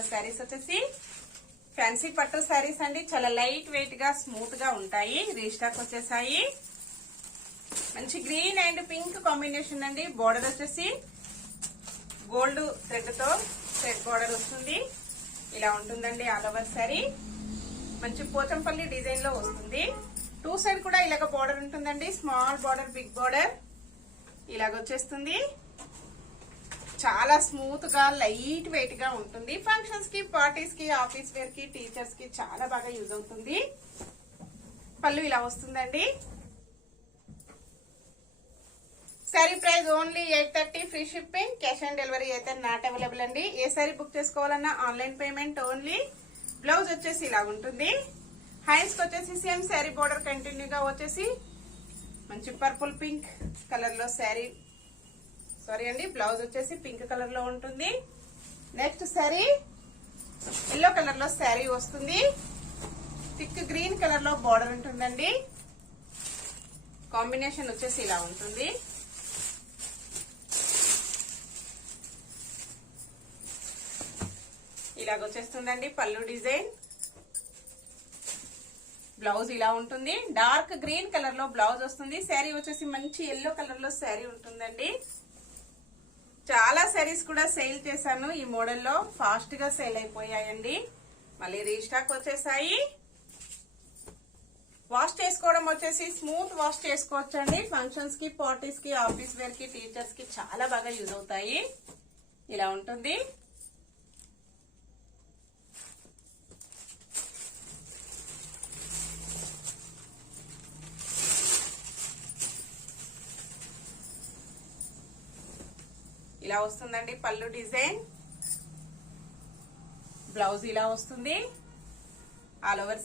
ఇందులో శారీస్ వచ్చేసి ఫ్యాన్సీ పట్టు శారీస్ అండి. చాలా లైట్ వెయిట్ గా స్మూత్ గా ఉంటాయి. రీస్టాక్ వచ్చేసాయి. మంచి గ్రీన్ అండ్ పింక్ కాంబినేషన్ అండి. బోర్డర్ వచ్చేసి గోల్డ్ థ్రెడ్ తో థ్రెడ్ బోర్డర్ వస్తుంది. ఇలా ఉంటుందండి ఆల్ ఓవర్ శారీ. మంచి పోచంపల్లి డిజైన్ లో వస్తుంది. టూ సైడ్ కూడా ఇలాగ బోర్డర్ ఉంటుందండి. స్మాల్ బోర్డర్, బిగ్ బోర్డర్ ఇలాగ వచ్చేస్తుంది. చాలా స్మూత్ గా లైట్ వెయిట్ గా ఉంటుంది. ఫంక్షన్స్ కి, పార్టీస్ కి, ఆఫీస్ వేర్ కి, టీచర్స్ కి చాలా బాగా యూజ్ అవుతుంది. పళ్ళు ఇలా వస్తుందండి. Sari price only 830, free shipping. Cash on delivery అయితే నాట్ అవైలబుల్ అండి. ఏ శారీ బుక్ చేసుకోవాలన్నా ఆన్లైన్ పేమెంట్ ఓన్లీ. బ్లౌజ్ వచ్చేసి ఇలా ఉంటుంది. హ్యాండ్స్ కి వచ్చేసి సేమ్ శారీ బోర్డర్ కంటిన్యూగా వచ్చేసి మంచి పర్పుల్ పింక్ కలర్ లో శారీ అండి. బ్లౌజ్ వచ్చేసి పింక్ కలర్ లో ఉంటుంది. నెక్స్ట్ శారీ ఎల్లో కలర్ లో శారీ వస్తుంది. థిక్ గ్రీన్ కలర్ లో బోర్డర్ ఉంటుందండి. కాంబినేషన్ వచ్చేసి ఇలా ఉంటుంది. ఇలాగ వచ్చేస్తుందండి పళ్ళు డిజైన్. బ్లౌజ్ ఇలా ఉంటుంది. డార్క్ గ్రీన్ కలర్ లో బ్లౌజ్ వస్తుంది. శారీ వచ్చేసి మంచి ఎల్లో కలర్ లో శారీ ఉంటుందండి. చాలా శారీస్ కూడా సేల్ చేశాను. ఈ మోడల్లో ఫాస్ట్ గా సేల్ అయిపోయాయండి. మళ్ళీ రీస్టాక్ వచ్చేసాయి. వాష్ చేసుకోవడం వచ్చేసి స్మూత్ వాష్ చేసుకోవచ్చండి. ఫంక్షన్స్ కి, పార్టీస్ కి, ఆఫీస్ వేర్ కి, టీచర్స్ కి చాలా బాగా యూజ్ అవుతాయి. ఇలా ఉంటుంది. ఇలా వస్తుందండి పళ్ళు డిజైన్. బ్లౌజ్ ఇలా వస్తుంది. ఆల్ ఓవర్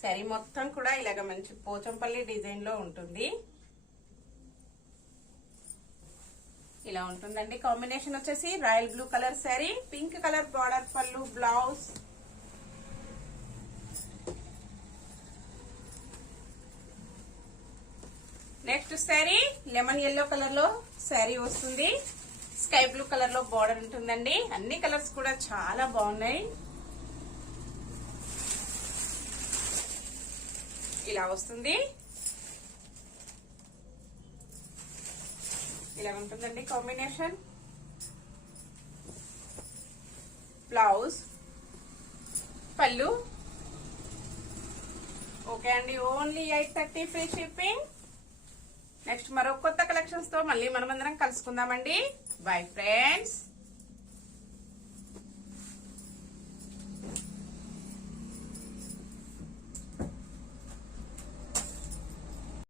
శారీ మొత్తం కూడా ఇలాగ మంచి పోచంపల్లి డిజైన్ లో ఉంటుంది. ఇలా ఉంటుందండి. కాంబినేషన్ వచ్చేసి royal blue colour sari, pink colour border, పళ్ళు, blouse. Next sari lemon yellow colour లో శారీ వస్తుంది. స్కై బ్లూ కలర్ లో బార్డర్ ఉంటుందండి. అన్ని కలర్స్ కూడా చాలా బాగున్నాయి. ఇలా వస్తుంది. ఇలా ఉంటుందండి కాంబినేషన్. బ్లౌజ్, పళ్ళు. ఓకే అండి, ఓన్లీ 830, ఫ్రీ షిప్పింగ్. నెక్స్ట్ మరో కొత్త కలెక్షన్స్ తో మళ్ళీ మనమందరం కలుసుకుందామండి. Bye friends.